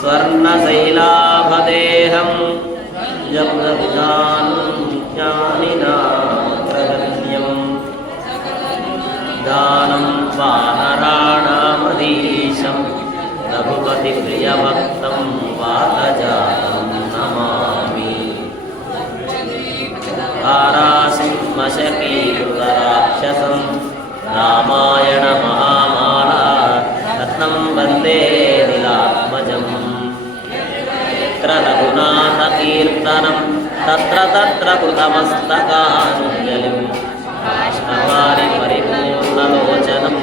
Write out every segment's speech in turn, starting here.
स्वर्णशैलाभदेहं ज्ञानिनां दानं वानराणामधीशं रघुपतिप्रियभक्तं वातजातं नमामि। तारासिंहशकीकृतराक्षसं रामायणमहामाला रत्नं वन्दे नीलात्मजम्। यत्र रघुनाथकीर्तनं तत्र तत्र कृतमस्तकाञ्जलिं काष्ठवारि परिपूर्णलोचनं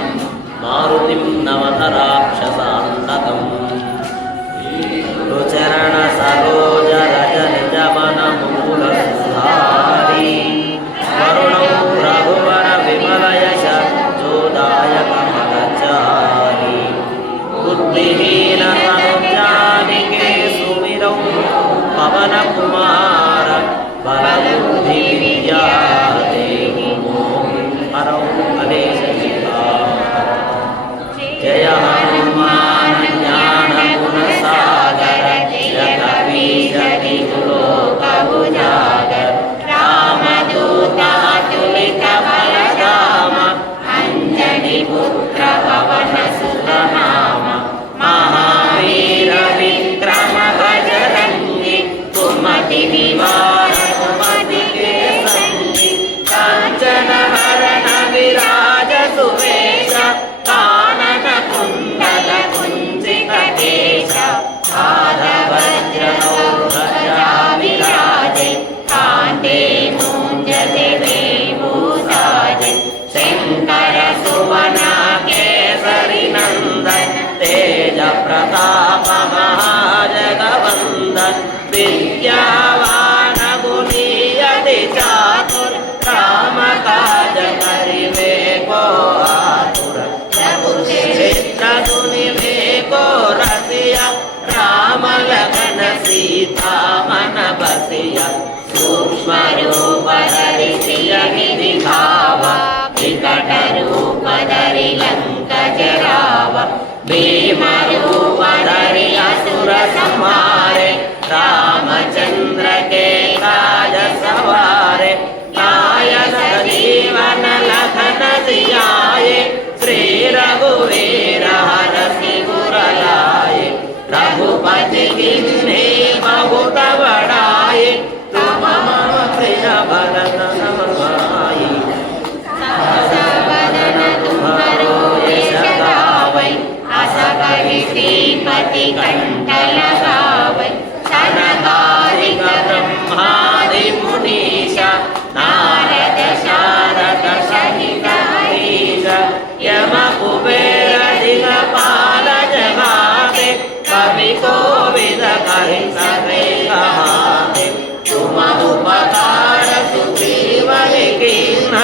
मारुतिं नमत राक्षसान्तकम्। रुचरणसरोजरजनिजमनमुकुलधारी वरुणौ रघुवरविमलयश जोदायकमलचारी बुद्धिहीनतनुजानिके सुमिरौ पवनकुमार बलबुद्धिविद्या देवो हरौ कलेशशिखा। जय हनुमान ज्ञानगुणसागर जय कपीश तिहुलोकउजागर रामदूत अतुलित बलधाम अंजनी पुत्र पवन सुत नाम महावीर विक्रम बजरंगी सुमति निवार सुमति के संगी कांचन हरण विराज सुवेश कानन कुंडल कुंचित केश पादवज्रसौभजा विराजे कांधे मूंजते भूषाजे शंकर सुवन केसरी नंदन तेज प्रताप महाजगवंदन विद्यावान गुणीयति चातुर राम काज करिवे को आतुर चित्र गुणिवे को रसिया राम लगन सीता मन बसिया सूक्ष्म रूप धरि सियहि दिखावा विकट रूप धरि लंक जरावा भीम रूप धरि असुर संहारे रामचंद्र के काज सवारे लाय सजीवन लखन जियाए श्री रघुवीर हरषि उर लाए रघुपति किन्हीं बहुत बड़ाई तुम मम प्रिय भरत सम भाई। बदन तुम्हारो यश गावै अस कहि श्रीपति कंठ लगावै सनकादिक ब्रह्मादि मुनीश नारद शारद सहित हरीश यम कुबेर दिगपाल जगाते कवि कोविद कहि सके कहाते तुम उपकार सुग्रीव कीन्ह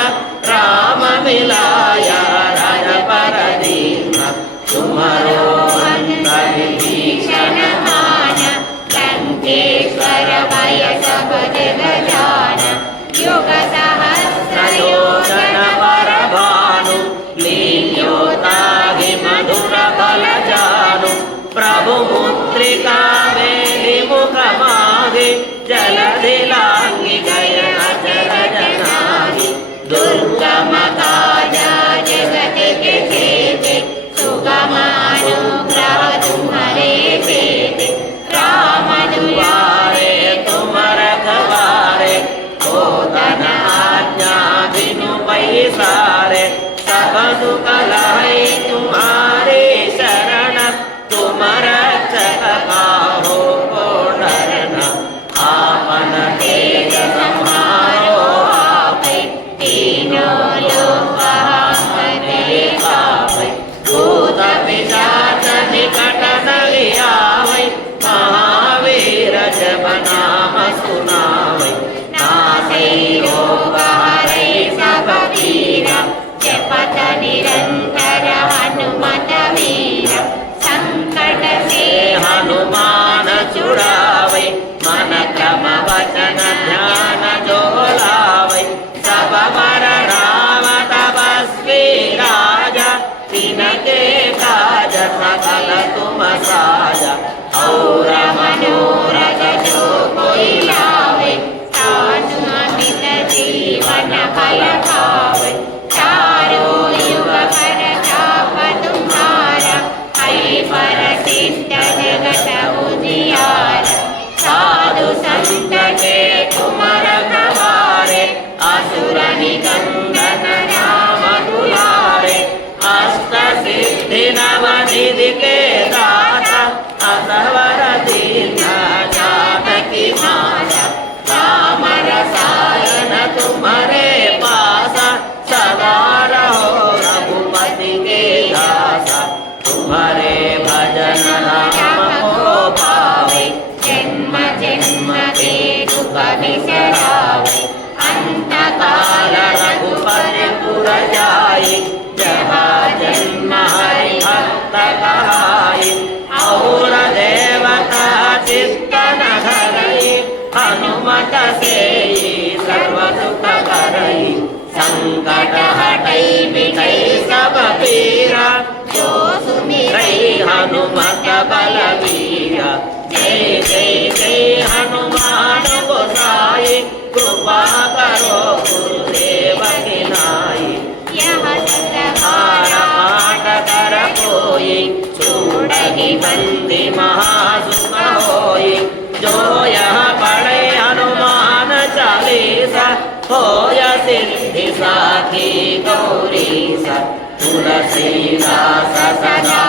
राम मिलाया राजपर दीन्ह तुमरो अंत विभीषण मान लंकेश्वर भय सब जग जान युग सहस्र योजन पर भानु लील्योताहि मधुर फल जानु प्रभु मुद्रिका मेलि मुख माहि जलधि लांघि गय अचर जनाहि दुर्गम काज जगत के जेते सुगम अनुग्रह तुम्हारे पेते राम दुआरे तुम रखवारे को धन आज्ञा बिनु पैसारे सब सुख लहै तुम्हारे शरण तुम रक्षक काहू को डरना आपन के नवनिधि के दाता असवर दीन जानकी माता राम रसायन तुम्हारे पास सदा रहो रघुपति के दासा तुम्हारे भजन राम को पावे जन्म जन्म के दुख बिसरावे अंत काल रघुपति पुर जाई जहाँ जन्म हरि भक्त कहाई और देवता चित्तन धरई हनुमत से सर्व सुख करई संकट हटई मिटई सब पीरा जो सुमिरई हनुमत बलवीरा जय जय जय हनुमान गोसाई कृपा करो गुरुदेव की नाई यह पाठ कर कोई छोड़ही बंदी महासुख होई जो यह पढ़े हनुमान चालीसा होय सिद्धि साखी गौरीसा तुलसीदास सदा